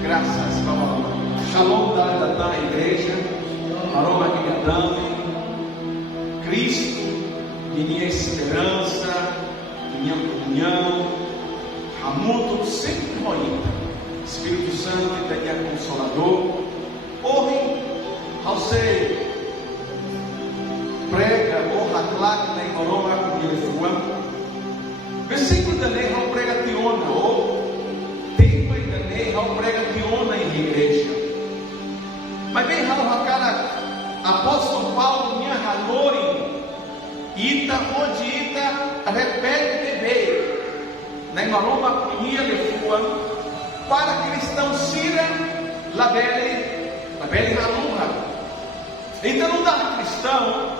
Graças, vamos lá. Shalom da igreja, aroma de Adame, Cristo, minha esperança, minha comunhão, Hamuto, sempre roída, Espírito Santo, que é consolador, ouve, você prega, ou haclac, nem aroma, como ele foi, versículo da lei, não prega tiona, ou tempo da lei, não prega tiona em igreja. Mas bem, cara, apóstolo Paulo, minha halori, ita, onde ita, repete bebê, na Roma, minha lefua, para cristão sira, labele halurra. Então não dá cristão,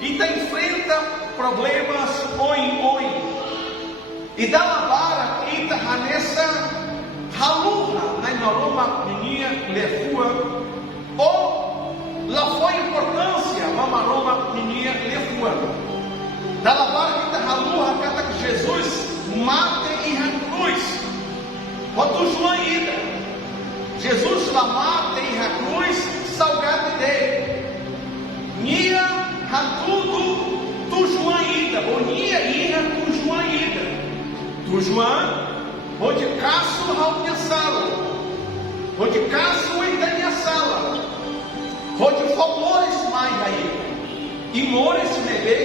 ita enfrenta problemas, oi, e dá uma vara, ita hanessa, halurra, na Roma, minha lefua, ou lá foi importância, mamaroma minha lefua. Da lavara que está halurra, cata que Jesus mate e a cruz. Bota o João ida. Jesus lá mate e a cruz, salgado dele. Nia hatudo tu João ida, ou nia tu João ida. Tu João, onde caço a minha sala. Onde caço e da minha sala, onde favores mais aí, e mores bebê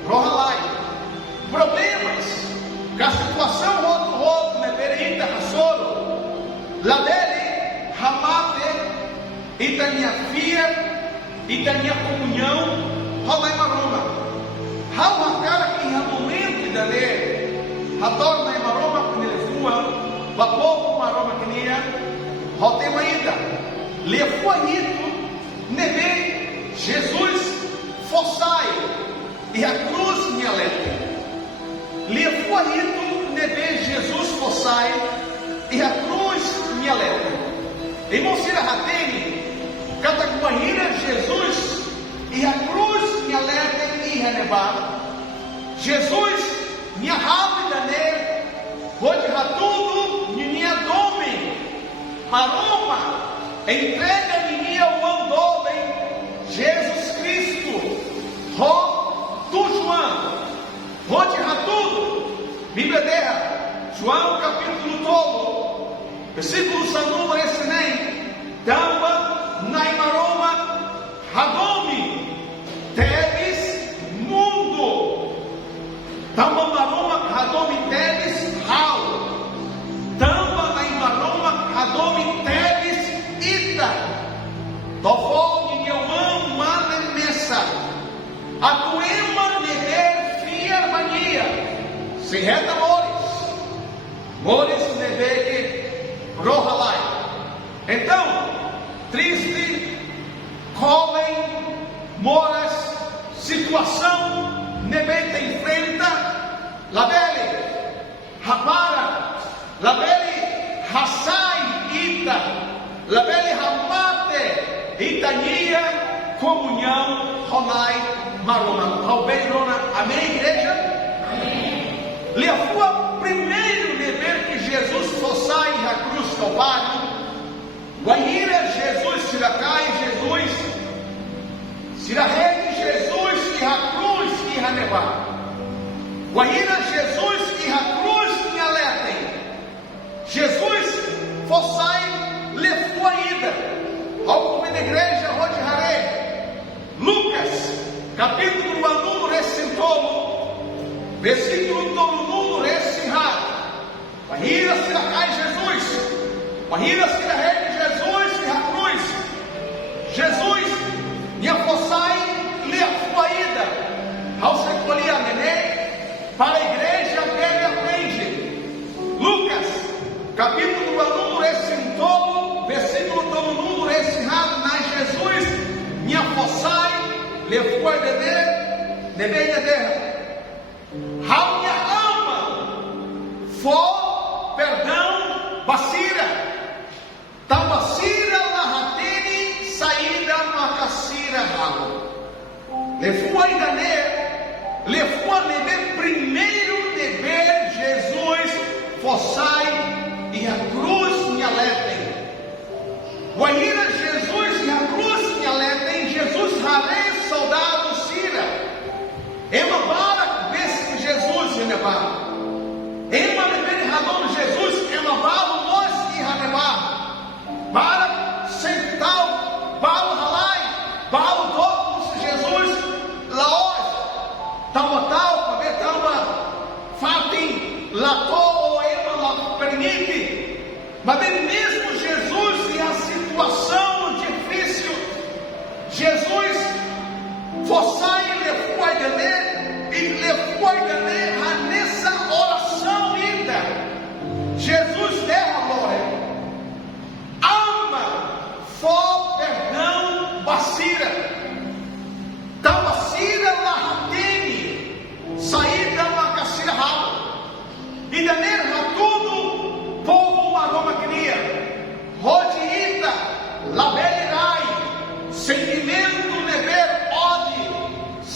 que rohalai, problemas, que a situação outro, neberita, rassoro, labele, ramate, e da minha filha, e da minha comunhão, rolai maroma, rau cara que em momento da lei, adoro na maroma, que ele fua, vapor maroma que nia, Rotema ida, levou ito, neve, Jesus, fossai, e a cruz me alete. Levou ito, neve, Jesus, fossai, e a cruz me alete. Irmão Cira Ratene, catacuahira, Jesus, e a cruz me alete e renebar. Jesus, minha rápida nele, pode ratudo, minha dome. Aroma, entrega em mim ao andovem, Jesus Cristo, do João, onde tudo, Bíblia dela, João capítulo todo, versículo sanúmero esse nem, damba, naimaroma, radome, teves, mundo, damba maroma, radome, teves, rau, damba, naimaroma, radome, teves, ita, tofol, ninheuam, mane, messa, atuema, never, fiar, mania, se reta, mores, never, rohalai. Então, triste, colhem, moras, situação, nebeta enfrenta, labele, rapara, labele, Hassai ita, labele hamate, itania, comunhão, ronai, marona, raubeirona, amém, igreja? Amém. Levou primeiro dever que Jesus fossai a cruz calvário, guaíra Jesus, siracai Jesus, sirarregue Jesus, e a cruz, e a nevar, guaíra Jesus, e a cruz, e a letem. Jesus, fossai, levou a ida, ao da igreja, onde harei, Lucas, capítulo 1, recintolo, versículo todo mundo recirrado, Bahira siracai Jesus, Bahira sirarei Jesus, e a cruz, Jesus, minha fossai, levou a ida, ao secolia neném, para a igreja, ele aprende, Lucas, capítulo 1, recintolo, versículo todo mundo recirrado, na Jesus, minha fossai, levou a deder, Hau minha ama, for, perdão, bacira, tal bacira, larratene, saída, macacira, ralo, levou a levou a primeiro dever, Jesus, fossai,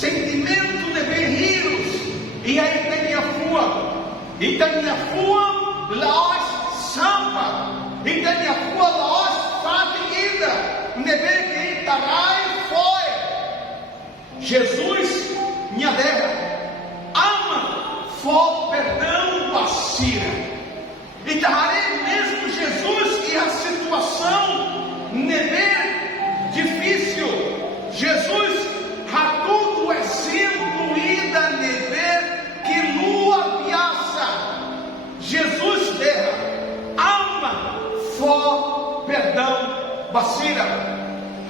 sentimento de berriros, e aí tem a fua, laos sampa, e tem a fua, laos fatigida, nebe que tarai foi. Jesus, minha terra, ama, for perdão, vacira. E tarei mesmo Jesus e a situação nebe difícil. Jesus ha tudo exemplo ida nebe que lua viaça. Jesus terra ama, for perdão, vacira.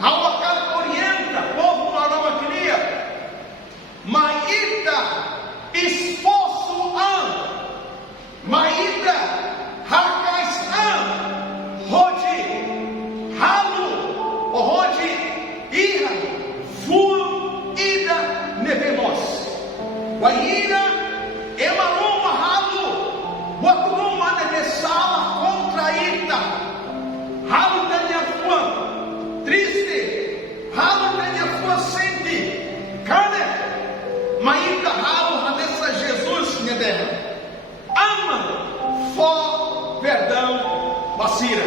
Ao cara orienta, povo na nova cria, maída esforço maída hakais rode halo rode ira fua ida nebemos guaíra emaloma halo boatuma nebesala contraída halo tenha fua triste halo tenha fua sente cane maída halo hadessa Jesus minha terra ama for perdão vacira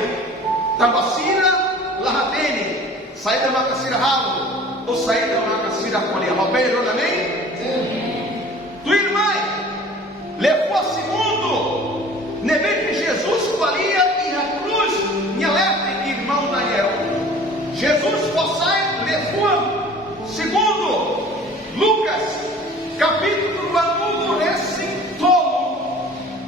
da vacira lahatene saída macacira halo ou saída macacira colia robeiro amém tua irmã levou a segundo nebe que Jesus faria e a cruz me alerta irmão Daniel Jesus possai levou segundo Lucas capítulo anudo recintolo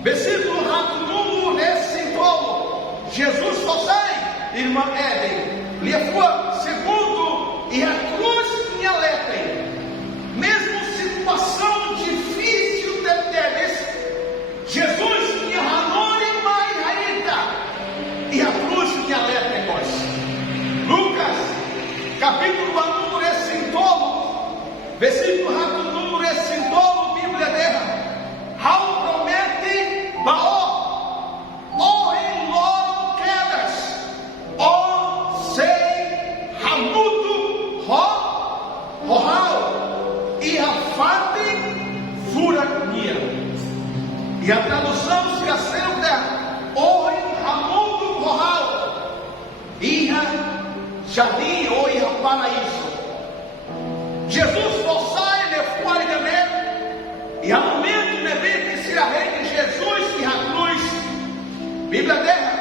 versículo anudo recintolo Jesus possai irmã Eden levou segundo e a cruz me alerta mesmo situação difícil de teres Jesus me hanori mai haita e a cruz me alerta em nós Lucas capítulo anudo recintolo versículo anudo recintolo Bíblia dela how promete baó em loro quedas sei hamudo rohal e afate furania e a tradução se assenta em hamudo rohal iha jardim ou iha paraíso Jesus possai levou a e há momento que se a rei de Jesus e a cruz Bíblia dela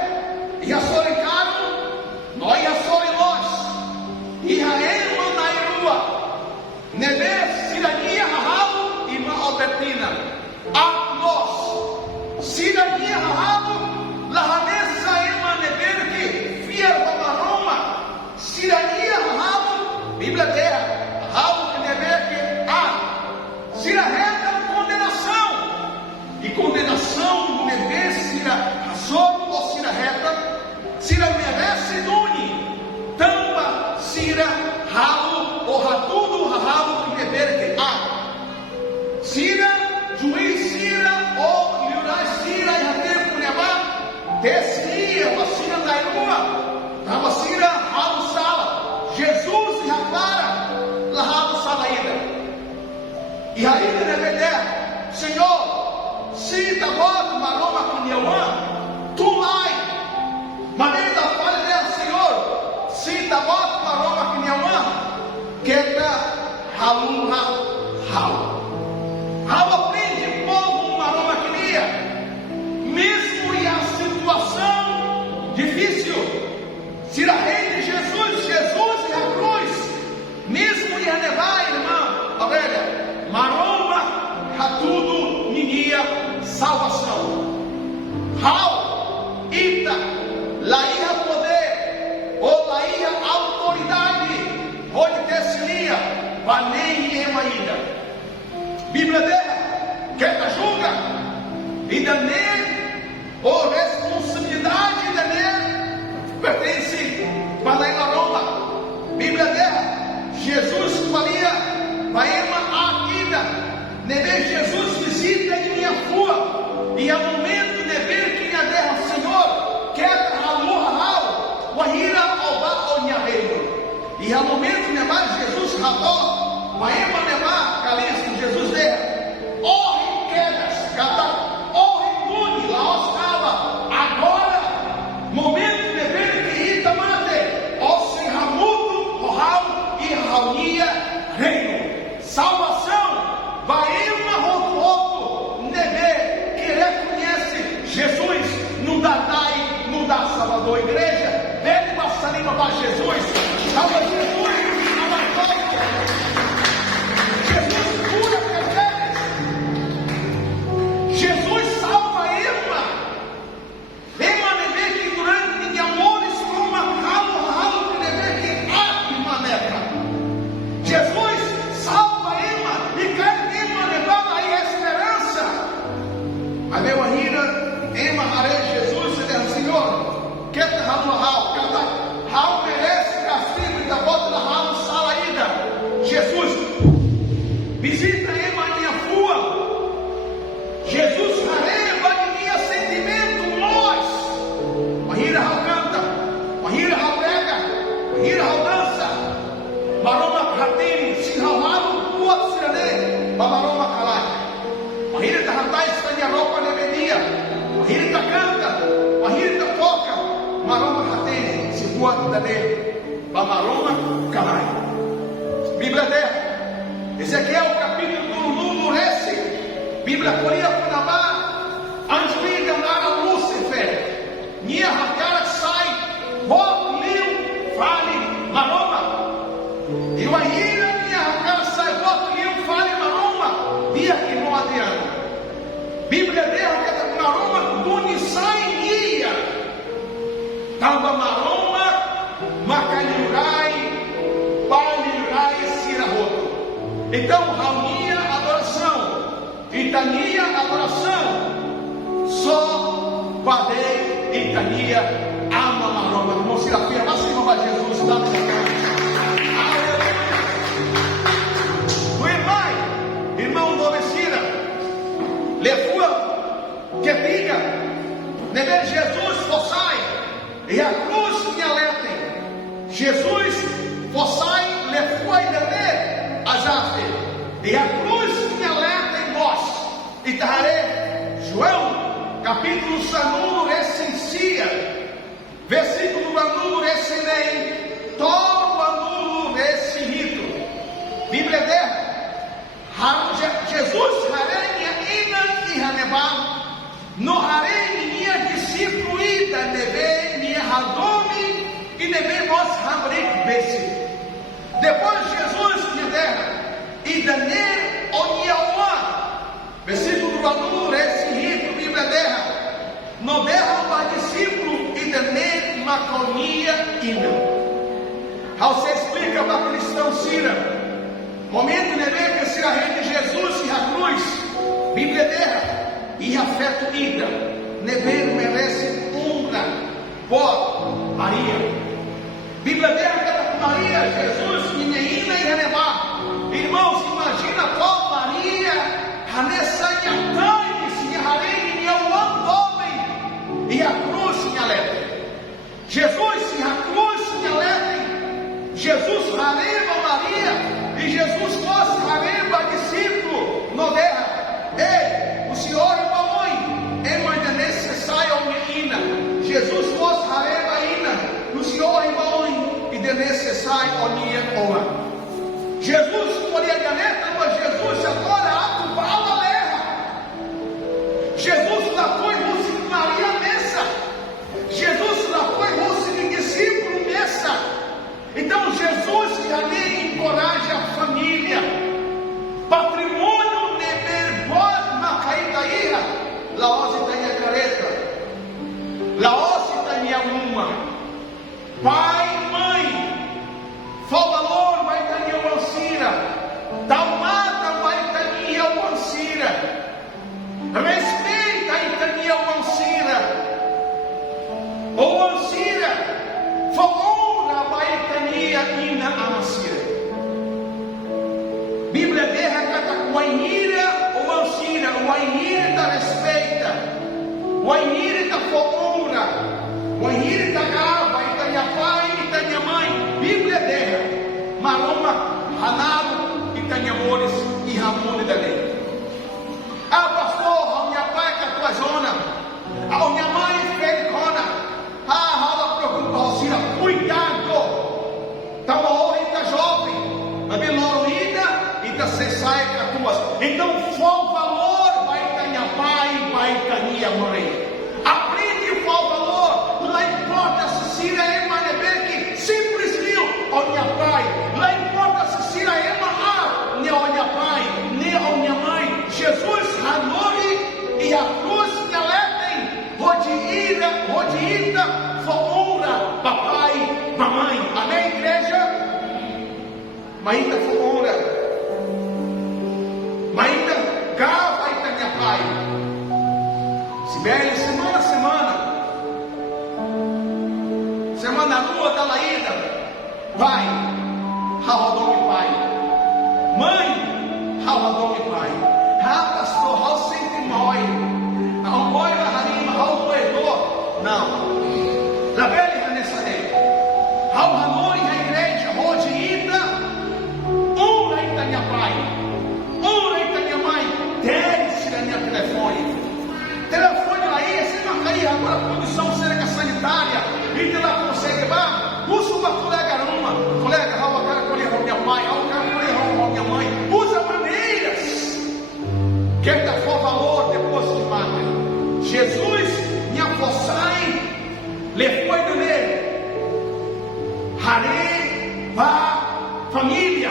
e a soricado nós e a sorilós e a ema na irua nebe sirania rahalo e ma albertina a nós sirania rahalo lahanessa ema nebe que fierba maroma sirania rahalo Bíblia dela rahalo que nebe que a siraheta e condenação merece razão ou sira reta, sira merece duni, tamba sira ralo ou ratudo ralo que merece a sira juiz sira ou liurai sira e até punhama descia vacina da irmã a vacina ralo sala Jesus e rapara la ralo salaída e ainda nebeler Senhor se da moto maroma cunhauã, tu lai, maneira da falha dela, Senhor, se da moto maroma cunhauã, que da halunha hal. Hal aprende povo maroma queria, mesmo em a situação difícil, se a rei de Jesus e a cruz, mesmo em a nevar, irmã, Aurélia, maroma, tudo, ninia, salvação. Hal, ita, laia poder, ou laia autoridade, onde tecilia, vanei e emaída. Bíblia dela, que ela julga, e da nele, ou responsabilidade da nele, pertence para a Roma. Bíblia dela, Jesus falia, vaema a ida. Nebe Jesus visita em minha rua e é momento de ver que minha terra Senhor quer a lua rau o ahira oba o nhareiro e é momento de levar Jesus rabó vai ema levar visita ema minha rua. Jesus hareba de minha sentimento nós. Mahira hau canta, mahira hau prega, mahira hau dança. Maroma hatini, sin hau haru, kuat sirane, bamaroma kalai. Mahira ta hatai stanya ropa nebedia, mahira ta canta, mahira ta toca. Maroma hatini, si kuat dane, bamaroma kalai. Bíblia dela. Ezequiel capítulo 1, esse Bíblia Coreia Kunabá, Anjuída Nara Lúcifer, Nia Hakara Sai, Rock Liu, Fale, Maroma, e o Aira, Nia Hakara Sai, Rock Liu, Fale, Maroma, Dia que não adianta. Bíblia dela que é Maroma, Duni Sai, Nia, Tamba Maroma, Macaniurai, Paliurai, Sirahoto. Então, Raunia, adoração, Itania, adoração, só Badei, Itania, ama Maroma. Irmão Serafim, vai se louvar Jesus, dá no seu aleluia. Irmão Novecira, lefua, que diga, nebe Jesus, fossai, e a cruz me aletem, Jesus, fossai, lefua e dele. Azafe, e a cruz me alerta em nós. Itaharé, João, capítulo 1, essencia, versículo 1, ressinei, todo 1, rito. Bíblia dela, Jesus, harenha ina e hanebá, no harei minha discípulo ida, nebe, minha radome, e nebe nós hamrik besi. Depois Jesus me dera, e daner oniaua, versículo 1, esse rito, Bíblia dera, no derra para discípulo, e daner maconia ina. Você explica para o cristão Cira, momento neve que se a rei de Jesus e a cruz, Bíblia dera, e afeto ida, neve merece honra por Maria. Bíblia dela Maria, Jesus, menina e Renemá. Irmãos, imagina qual Maria, Hanessa e Atai, se harei e o homem, e a cruz se alerta. Jesus, se a cruz se alerta, Jesus hareba Maria, e Jesus nós hareba discípulo, no derra. Ei, o Senhor e a mãe, é mais necessário menina. Jesus nós hareba ina, o Senhor e a mãe. De necessário onia ora. Jesus podia ganhar, mas Jesus agora a lerra. Jesus lá foi o Maria messa. Jesus lá foi o discípulo messa. Então Jesus ali encoraja a família. Patrimônio de God na caída laose tem careta. Laose tem uma. Pai, mãe, for valor vai ter o ansira, talmada vai ter o ansira, respeita e ter o ansira, o ansira, for honra vai ter ina a ansira. Bíblia derra cata o ainira, o ansira, o ainira da respeita, o ainira da for honra, o ainira da gava. Minha pai e minha mãe, Bíblia dela, Maroma, Hanaro e Tanhamores e Ramone da lei. Ah, pastor, a minha pai é a tua zona, a minha mãe é felicona, ela preocupa, Alcira, cuidado, tá uma hora e tá jovem, mas bem loroída e tá cessai com tuas. Então, qual valor vai ter minha pai, vai ter minha mãe? Aprende qual valor, lá importa se Cira é manebeque, simples viu, ó minha pai, lá importa se Cira é maná, nem ó minha pai, nem ó minha mãe, Jesus, Hanori e a cruz me alertem, rodiida, honra, papai, mamãe, amém, igreja? Mas ainda honra, mas ainda gava e minha pai, se bem, semana a semana na rua da Laída, pai, Rahodome pai, mãe, Rahodome quer dar for valor depois de mata. Jesus, minha forçai, le foi de nele. Haré, vá, família.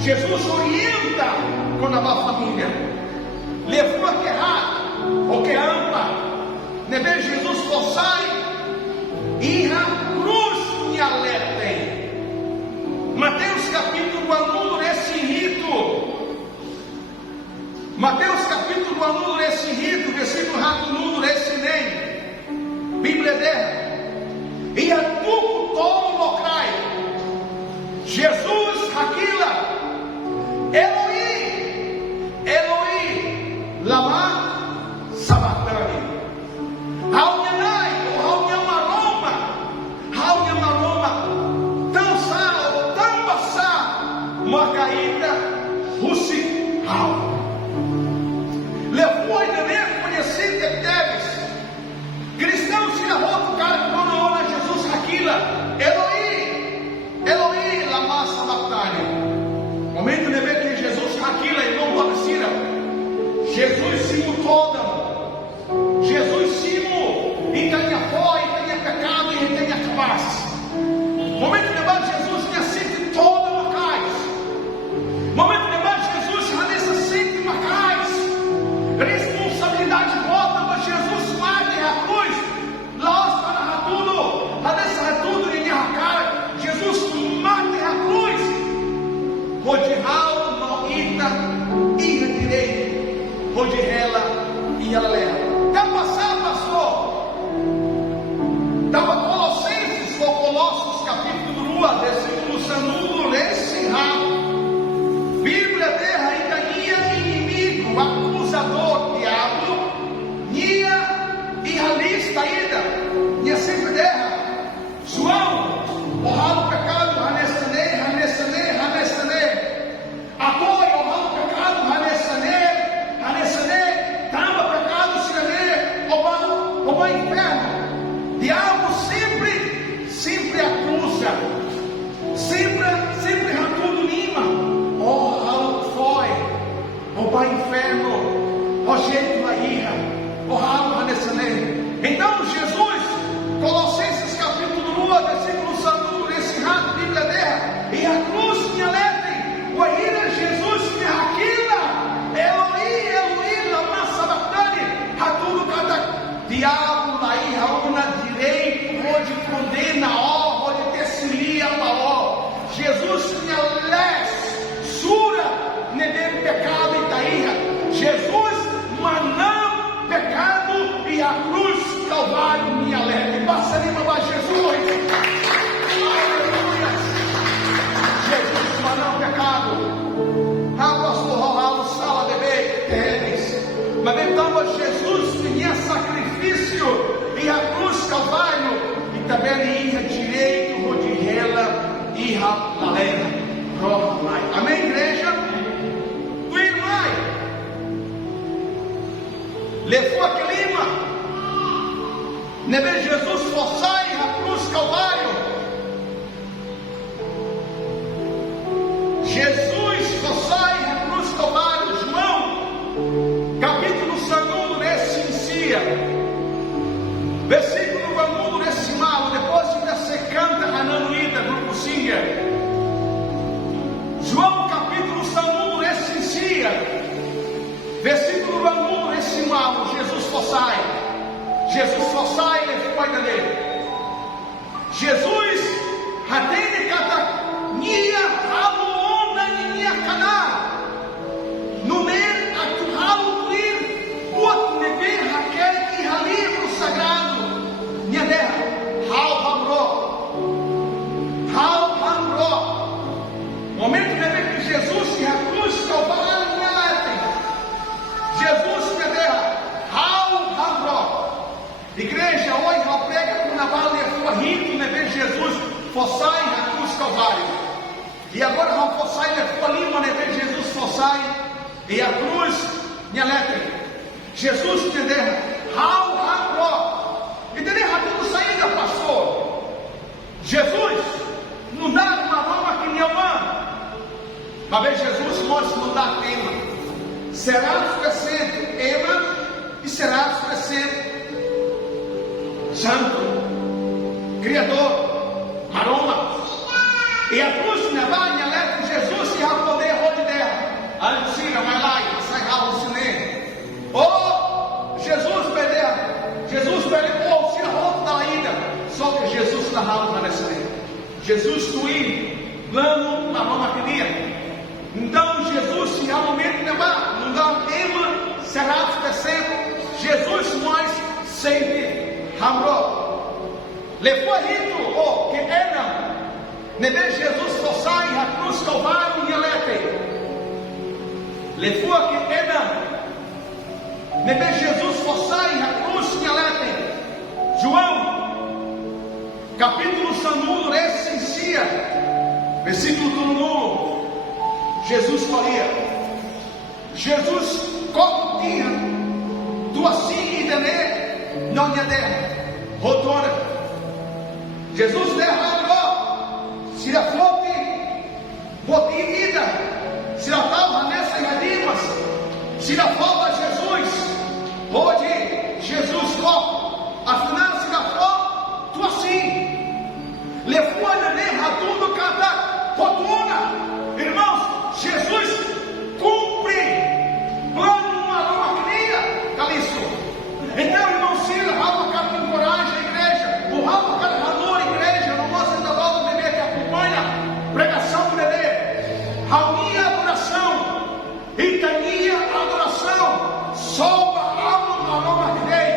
Jesus orienta com a família. Le foi a querrar, o que ampa. Nebe Jesus forçai, iha cruz me alertem. Mateus capítulo 1, nesse rito. Mateus capítulo 1, nesse rito, versículo 1, nesse nem. Bíblia dela. E a tudo todo locrai. Jesus, aquila. Eloi, Eloi, lama sabachthani. Hauyanai, hauyamaroma, tão sal, tão passar, macaída, russi, hau. Levou ainda nem conhecido de Teves. Cristãos se arrotam, cara, quando ora Jesus, aquila. Eloi, Eloi, lama sabachthani. Momento de ver que Jesus aquilo e não parecida. Jesus simo toda. Jesus simo e tenha fó, e tenha pecado, e tenha capaz. Momento de ver Jesus necessita toda macais. Momento de ver Jesus necessita macais. Responsabilidade volta, mas Jesus mata a cruz. Lá para tudo. A tudo em minha cara. Jesus mata a cruz. Rodihal no ita ia direito, rodihela ia leva. Quer passar, pastor? Estava Colossenses, ou Colossos, capítulo 1, versículo 1, nesse rabo. Bíblia terra e ganha inimigo, acusador, diabo, nia e realista ainda, e sempre terra. João, o ralo pecado, hanestanei. Apoio o ralo pecado, hanestanei, tamba pecado, sirané, oba inferno. Diabo sempre acusa, sempre tudo lima. O ralo foi, oba inferno, o jeito na ira, o ralo hanestanei. Então Jesus, Colossenses capítulo 1, versículo 1, esse rato, Bíblia dela, e a cruz me alertem, o ira Jesus me aquila, Eloi, Eloi, lama sabachthani, tudo cada diabo na ira, uma direito, onde condena, onde testemunha a Jesus me alerte, sura, nele pecado e taíra, Jesus manão pecado e a cruz Calvário me alerta. Passa ali para Jesus. Aleluia. Jesus manão pecado. Pastor, sala bebê, terrenes. Mas então Jesus tinha sacrifício e a cruz Calvário e também ele ia direito, rodihela e ralena. Amém, igreja? O irmão levou a clima. Nebe Jesus forçai a cruz Calvário. Jesus forçai a cruz Calvário. João, capítulo 2, nesse inicia. Versículo 1, nesse mal. Depois ainda se canta a nanuída, grupo Singer. João, capítulo 1, nesse inicia. Versículo 1, nesse mal. Jesus forçai. Jesus forçai, ele foi dele. Jesus, hatene kata, nia, halo, onda, nia, cana. No meio, atual, ir, bot, nebe, raquel, e halivro sagrado. Nia terra, hal, hamro. Momento de que Jesus se a cruz Calvário me alertem. Jesus me terra, hal, hamro. Igreja, hoje não prega com na vale a sua rico, né? Jesus, forçai a cruz Calvário. E agora vamos forçar a sua língua, né? Jesus, forçai e a cruz, minha letra. Jesus, entendeu? How, entendeu? Tudo saída, pastor. Jesus, não dá uma Roma que nem humana. Mas Jesus, nós não dá tema. Será que e serás para sempre santo, Criador, Maroma. E a cruz na banha leva Jesus e a poder de terra. Alucina, vai lá e sai alucinando. Oh, Jesus perdeu, se a roupa da ida. Só que Jesus está ralo para descer. Jesus tuí, plano, Maroma queria. Então Jesus se realmente não dá tema, será para sempre. Jesus mais sempre ramrou. Levou rito, oh, que era. Nebe Jesus fossai a cruz calvário e alete. Levou que era. Nebe Jesus fossai a cruz e alete. João, capítulo sanudo, essencia, versículo 1. Jesus faria. Jesus cortia. Tu assim e dene, não lhe der. Rotora. Jesus derramou. Se a fonte, bote vida. Se a tal nessa readimas. Se a falta Jesus. Hoje, Jesus corre. Afinal, se a fonte, tu assim. Levou a neném, tudo cada rotura. Irmãos, Jesus cumpre. Plano, uma cria. Caliço. Então, irmão Ciro, há uma carta de coragem, igreja. O ramo cara valor, igreja. Não mostra da logo bebê que acompanha. Pregação do bebê. A minha adoração. E também a adoração. Soba a nova rei.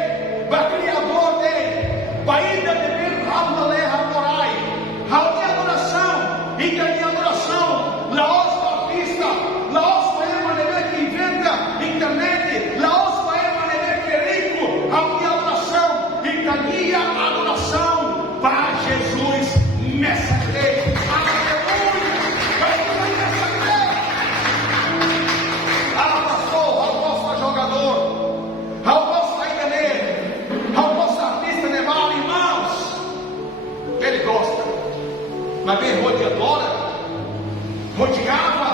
Para Criador dele. Para ainda beber alma lerra morai. A minha adoração. E também a adoração. Laos Batista. Laos poema bebê que inventa internet. Laos poema bebê que é rico. A minha adoração. E também a adoração para Jesus nessa igreja. Aleluia! Jesus nessa igreja. Pastor, ao nosso jogador, ao nosso igreja, ao nosso artista neval, irmãos, ele gosta, mas bem rodeadora, rodeava,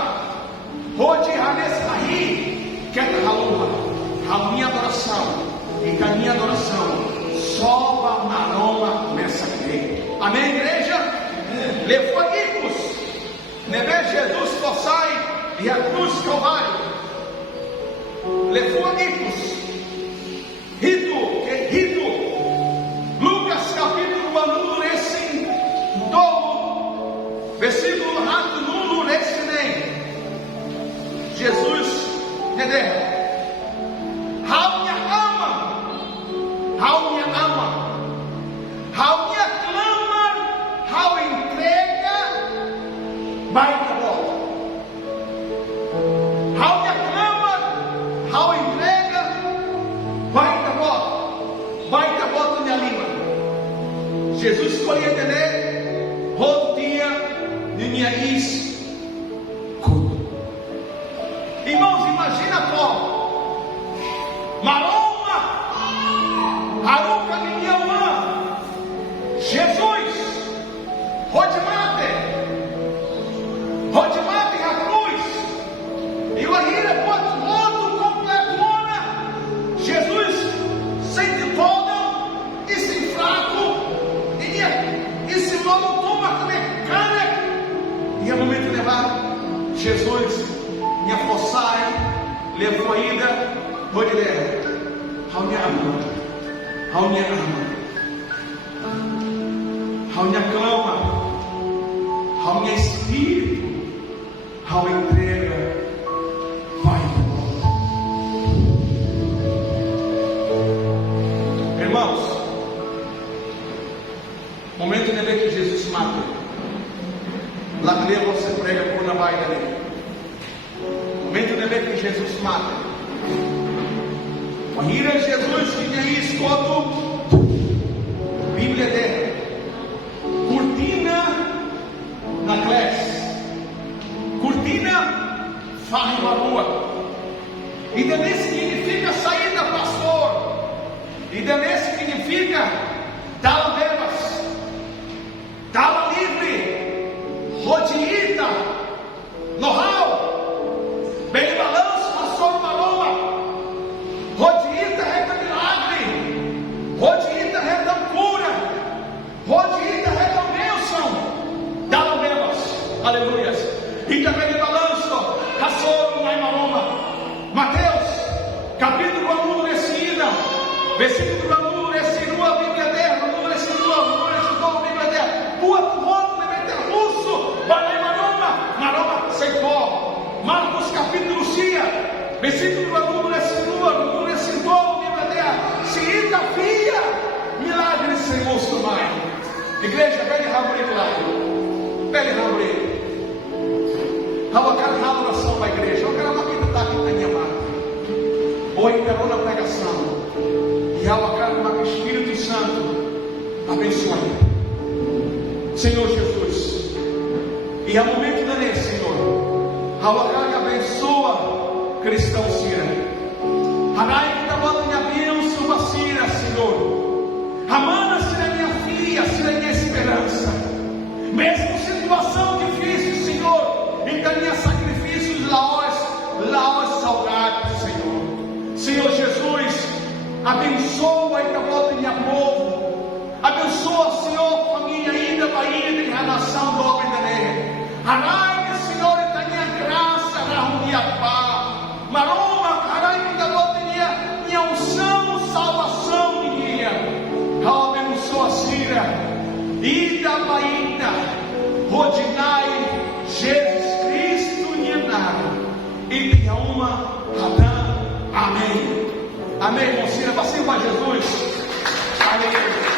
rodeava nesse aí, que é a minha adoração, e que a minha adoração soba maroma nessa igreja. Amém, igreja? Levou ricos, neve Jesus fossai e a cruz calvário. Levou ricos, rito. Lucas capítulo 1, nesse todo, versículo 1, nesse nem. Jesus, entendeu? How me ama, how me aclama, how entrega, vai na bola. How me aclama, how entrega, vai na bola minha língua. Jesus escolheu entender, rodia, minha is, irmãos, imagina como, maroma, Aruca Ninhauã, Jesus, Rodimate a cruz, e o Ahira pode todo completona, Jesus sente todo, e se fraco, e se não toma comer carne, e a momento de levar, Jesus, minha forçai, levou ainda, pode ler, how me ama. How me aclama, how me espírito, how entrega, vai embora. Irmãos, momento de ver que Jesus mata. Lá dentro você prega por na baia dele. Momento de ver que Jesus mata. Ira Jesus tinha isso todo. Bíblia dele. Cortina na classe. Cortina farra na rua. E daí significa saída, pastor. E daí significa dar bebas. Dar livre. Rodeita. Know-how. Bem balanço, pastor Maroma. Rodita Versículo número esse rua Bíblia terra, número esse rua Bíblia terra, rua voto de russo, balai maroma seco. Marcos capítulo 6, versículo número esse rua Bíblia terra, se ainda via milagres sem moço mais. Igreja, pede rabri lá, pede rabri. Ravocar a oração para a igreja. Eu quero uma vida está aqui na minha mão. Ou entrou na pregação. E ravocar o Espírito Santo abençoe. Senhor Jesus. E é o momento da lei, Senhor. Ravocar que abençoa cristão Cira. Harai que está dando minha bênção para Cira, Senhor. Amanda, Cira minha filha, Cira minha esperança. Mesmo situação difícil, Senhor. Encaminha sacrifícios laos salgados, Senhor. Senhor Jesus, abençoa e acabou minha povo. Abençoa, Senhor, família ainda Bahia de relação do homem da lei. Arranque, Senhor, e minha graça na minha paz. Maroma, arranque da minha unção, salvação minha. Abençoa, Cira. Ida Bahia, Rodinai, Jesus. E tenha uma Adão. Amém. Amém, irmão Cira. Passei para Jesus. Amém.